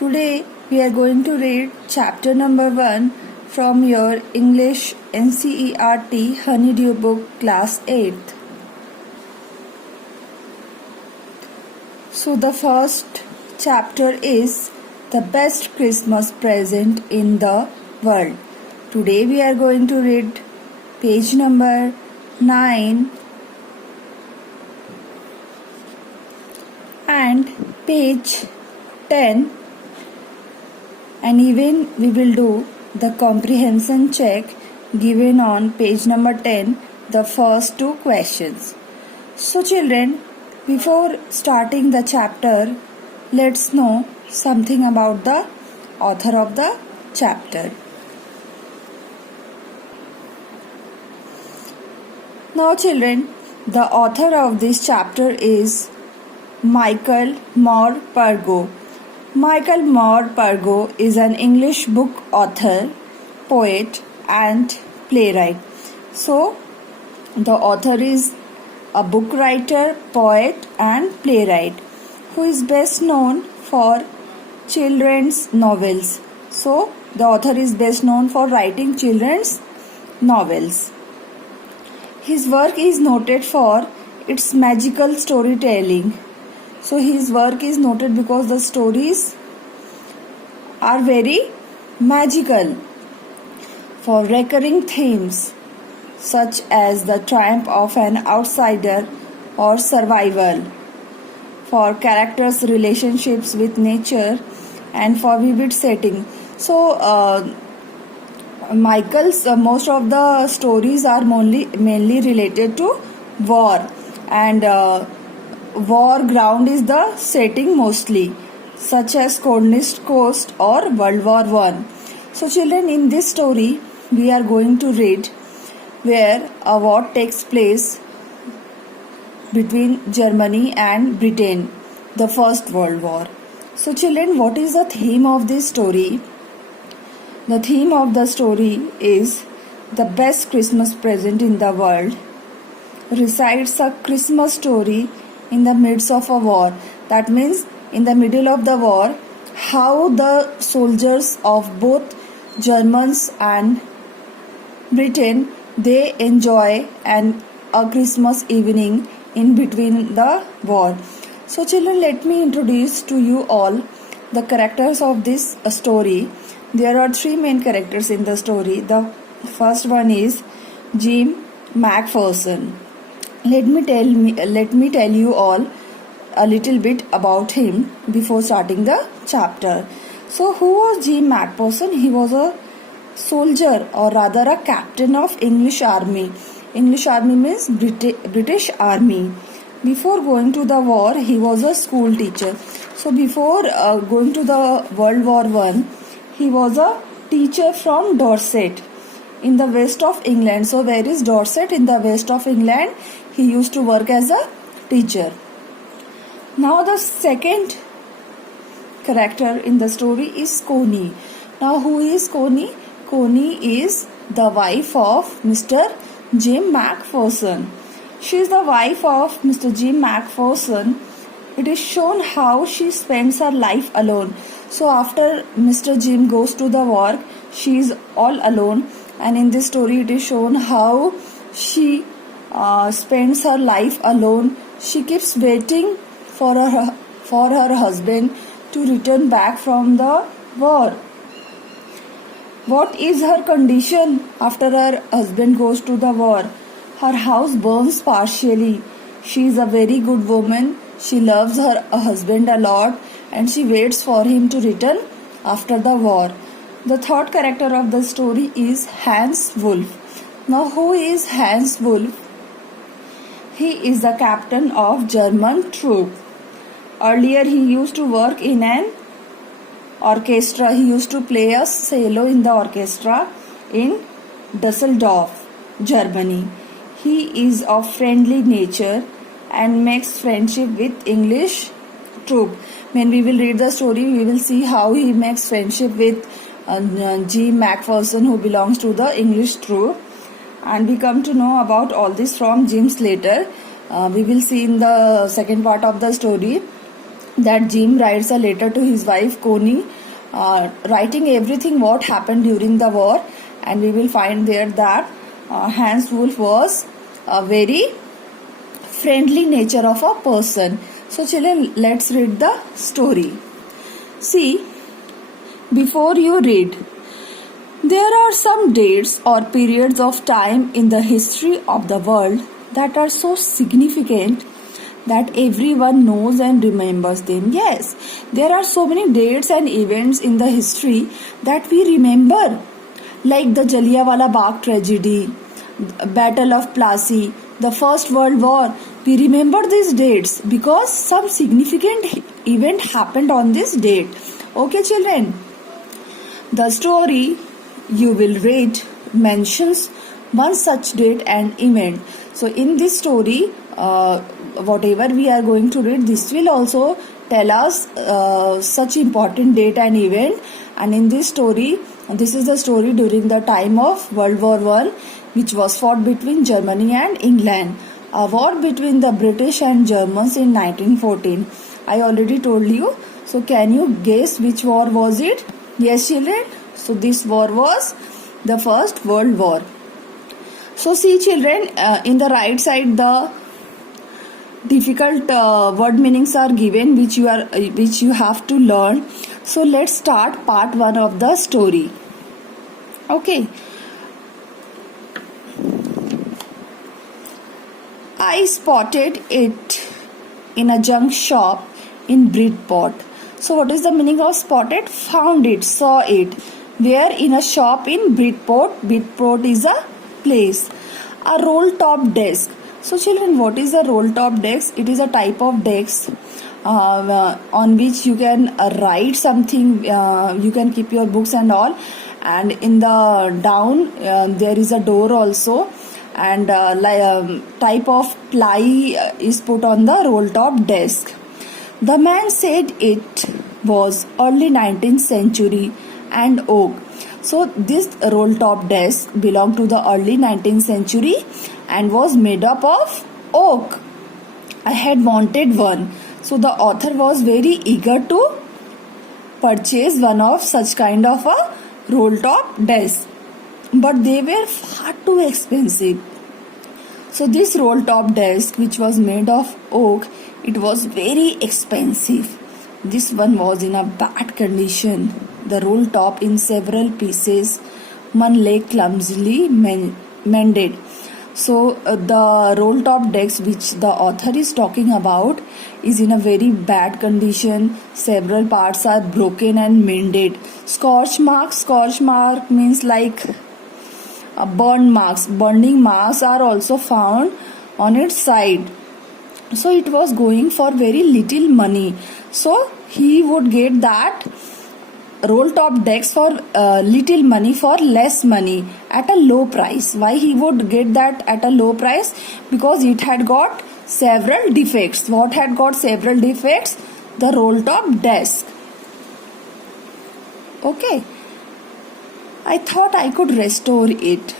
Today we are going to read chapter number 1 from your English NCERT Honeydew book class 8th. So the first chapter is the best Christmas present in the world. Today we are going to read page number 9 and page 10, and even we will do the comprehension check given on page number 10, the first two questions. So children, before starting the chapter, let's know something about the author of the chapter. Now children, the author of this chapter is Michael Morpurgo. Michael Morpurgo is an English book author, poet and playwright. So, the author is a book writer, poet and playwright who is best known for children's novels. So, the author is best known for writing children's novels. His work is noted for its magical storytelling. So his work is noted because the stories are very magical, for recurring themes such as the triumph of an outsider or survival, for characters' relationships with nature, and for vivid setting. So Michael's most of the stories are mainly related to war, and war ground is the setting mostly, such as Colonist Coast or World War I. So children, in this story we are going to read where a war takes place between Germany and Britain, the First World War. So children, what is the theme of this story? The theme of the story is the best Christmas present in the world recites a Christmas story in the midst of a war. That means in the middle of the war, how the soldiers of both Germans and Britain, they enjoy a Christmas evening in between the war. So children, let me introduce to you all the characters of this story. There are three main characters in the story. The first one is Jim Macpherson. Let me tell you all a little bit about him before starting the chapter. So who was Jim Macpherson? He was a soldier, or rather a captain of English army. English army means British army. Before going to the war, he was a school teacher. So before going to the World War I, he was a teacher from Dorset in the west of England. So where is Dorset? In the west of England. He used to work as a teacher. Now the second character in the story is Connie. Now who is Connie? Connie is the wife of Mr. Jim Macpherson. She is the wife of Mr. Jim Macpherson. It is shown how she spends her life alone. So after Mr. Jim goes to the war, she is all alone, and in this story it is shown how she spends her life alone. She keeps waiting for her husband to return back from the war. What is her condition after her husband goes to the war? Her house burns partially. She is a very good woman. She loves her husband a lot, and she waits for him to return after the war. The third character of the story is Hans Wolff. Now who is Hans Wolff? He is the captain of German troop. Earlier he used to work in an orchestra. He used to play a cello in the orchestra in Dusseldorf, Germany. He is of friendly nature and makes friendship with English troop. When we will read the story, we will see how he makes friendship with Jim Macpherson, who belongs to the English troop. And we come to know about all this from Jim's later. We will see in the second part of the story. that Jim writes a letter to his wife Connie, writing everything what happened during the war, and we will find there that Hans Wolf was a very friendly nature of a person. So children, let's read the story. See, before you read, there are some dates or periods of time in the history of the world that are so significant that everyone knows and remembers them. Yes, there are so many dates and events in the history that we remember, like the Jallianwala Bagh tragedy, Battle of Plassey, the First World War. We remember these dates because some significant event happened on this date. Okay, children. The story you will read mentions one such date and event. So in this story, whatever we are going to read, this will also tell us such important date and event. And in this story, this is the story during the time of World War I, which was fought between Germany and England. A war between the British and Germans in 1914. I already told you. So can you guess which war was it? Yes, children. So this war was the First World War. So see, children, in the right side the difficult word meanings are given, which you have to learn. So let's start part 1 of the story. Okay. I spotted it in a junk shop in Bridport. So what is the meaning of spotted? Found it, saw it. Where? In a shop in Bridport. Bridport is a place. A roll top desk. So children, what is a roll top desk? It is a type of desk on which you can write something. You can keep your books and all. And in the down there is a door also. And type of ply is put on the roll top desk. The man said it was early 19th century and oak. So this roll top desk belonged to the early 19th century and was made up of oak. I had wanted one. So the author was very eager to purchase one of such kind of a roll top desk, but they were far too expensive. So this roll top desk, which was made of oak, it was very expensive. This one was in a bad condition. The roll top in several pieces, one leg clumsily mended. So the roll top desk which the author is talking about is in a very bad condition. Several parts are broken and mended. Scorch mark means like burn marks. Burning marks are also found on its side. So it was going for very little money. So he would get that roll top decks for little money, for less money, at a low price. Why he would get that at a low price? Because it had got several defects. What had got several defects? The roll top desk. Okay. I thought I could restore it.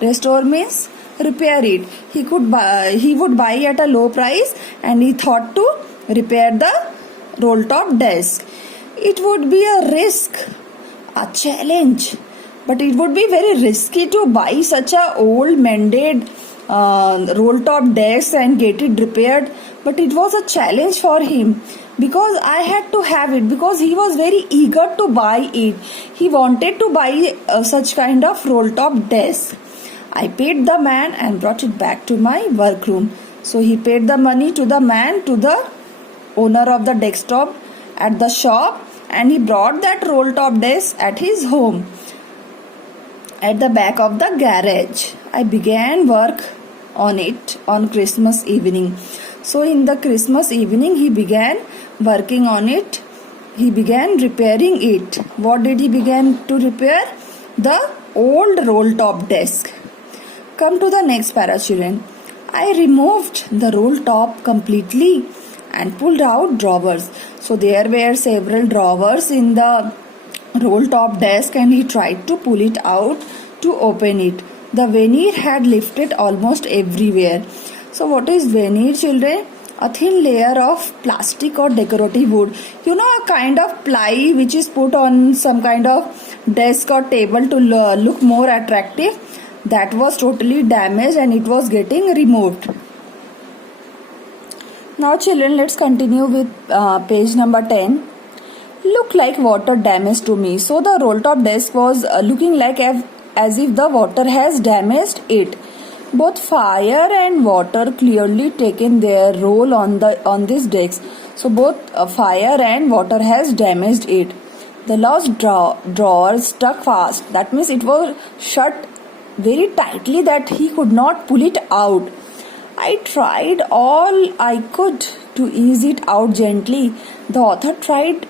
Restore means repair it. He would buy at a low price, and he thought to repair the roll top desk. It would be a risk, a challenge, but it would be very risky to buy such a old mended roll top desk and get it repaired. But it was a challenge for him, because I had to have it, because he was very eager to buy it. He wanted to buy such kind of roll top desk. I paid the man and brought it back to my workroom. So he paid the money to the man, to the owner of the desktop at the shop, and he brought that roll top desk at his home at the back of the garage. I began work on it on Christmas evening. So in the Christmas evening he began working on it. He began repairing it. What did he begin to repair? The old roll top desk. Come to the next para, children. I removed the roll top completely and pulled out drawers. So there were several drawers in the roll top desk, and he tried to pull it out to open it. The veneer had lifted almost everywhere. So what is veneer, children? A thin layer of plastic or decorative wood. You know, a kind of ply which is put on some kind of desk or table to look more attractive. That was totally damaged and it was getting removed. Now children, let's continue with page number 10. Look like water damage to me. So the roll top desk was looking like as if the water has damaged it. Both fire and water clearly taken their role on this desk. So both fire and water has damaged it. The last drawer stuck fast. That means it was shut very tightly that he could not pull it out. I tried all I could to ease it out gently. The author tried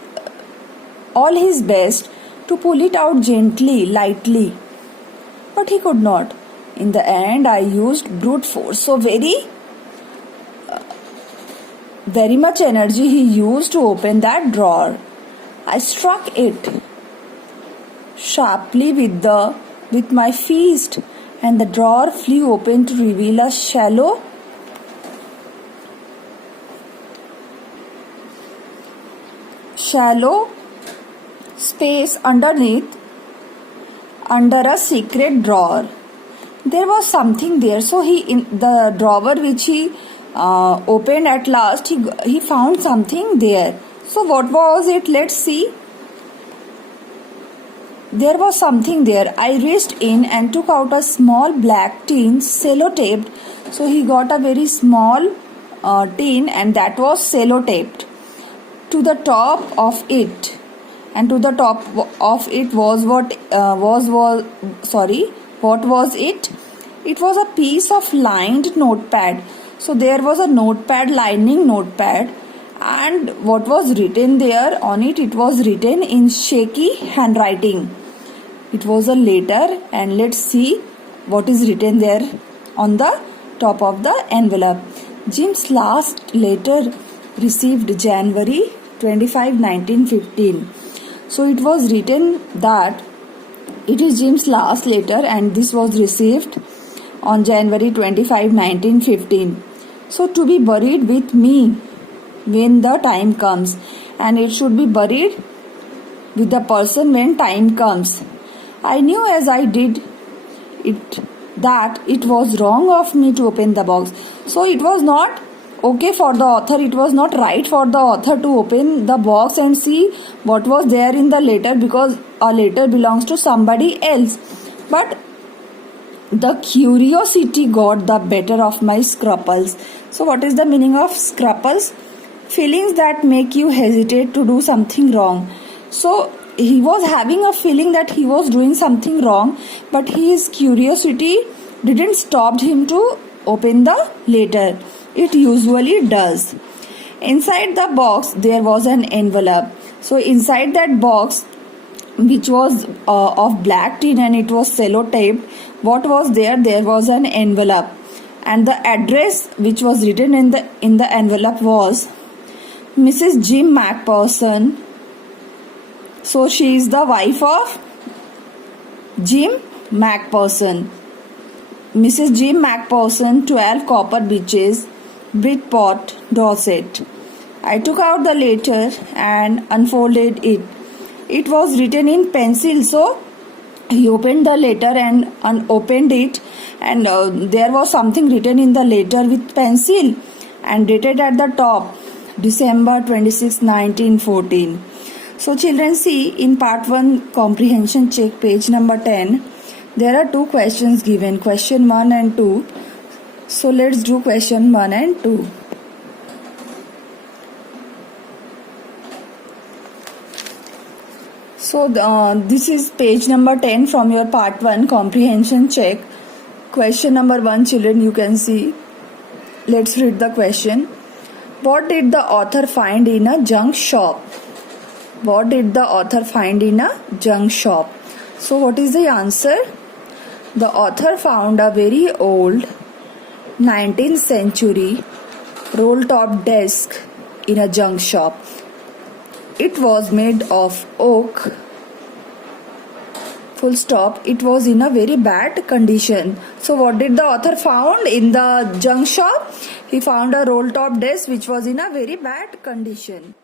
all his best to pull it out gently, lightly, but he could not. In the end, I used brute force. So very much energy he used to open that drawer. I struck it sharply with my fist, and the drawer flew open to reveal a shallow space underneath, under a secret drawer. There was something there. So in the drawer which he opened at last, he found something there. So what was it? Let's see. There was something there. I reached in and took out a small black tin, sellotaped. So he got a very small tin, and that was sellotaped to the top of it. And to the top of it was what was it? It was a piece of lined notepad. So there was a notepad, lining notepad, and what was written there on it? It was written in shaky handwriting. It was a letter, and let's see what is written there on the top of the envelope. Jim's last letter received January 25, 1915. So it was written that it is Jim's last letter, and this was received on January 25, 1915. So to be buried with me when the time comes, and it should be buried with the person when time comes. I knew as I did it that it was wrong of me to open the box. So it was not okay for the author, it was not right for the author to open the box and see what was there in the letter, because a letter belongs to somebody else. But the curiosity got the better of my scruples. So what is the meaning of scruples? Feelings that make you hesitate to do something wrong. So he was having a feeling that he was doing something wrong, but his curiosity didn't stop him to open the letter. It usually does. Inside the box there was an envelope. So inside that box, which was of black tin and it was sellotaped, what was there? There was an envelope, and the address which was written in the envelope was Mrs. Jim MacPherson. So she is the wife of Jim MacPherson. Mrs. Jim MacPherson, 12 Copper Beeches, Bridport, Dorset. I took out the letter and unfolded it. It was written in pencil, so he opened the letter and unopened it, and there was something written in the letter with pencil and dated at the top, December 26, 1914. So children, see in part 1 comprehension check, page number 10, there are 2 questions given, question 1 and 2. So let's do question 1 and 2. So this is page number 10 from your part 1 comprehension check. Question number 1, children, you can see. Let's read the question. What did the author find in a junk shop? What did the author find in a junk shop? So what is the answer? The author found a very old 19th century roll-top desk in a junk shop. It was made of oak. Full stop. It was in a very bad condition. So what did the author found in the junk shop? He found a roll top desk which was in a very bad condition.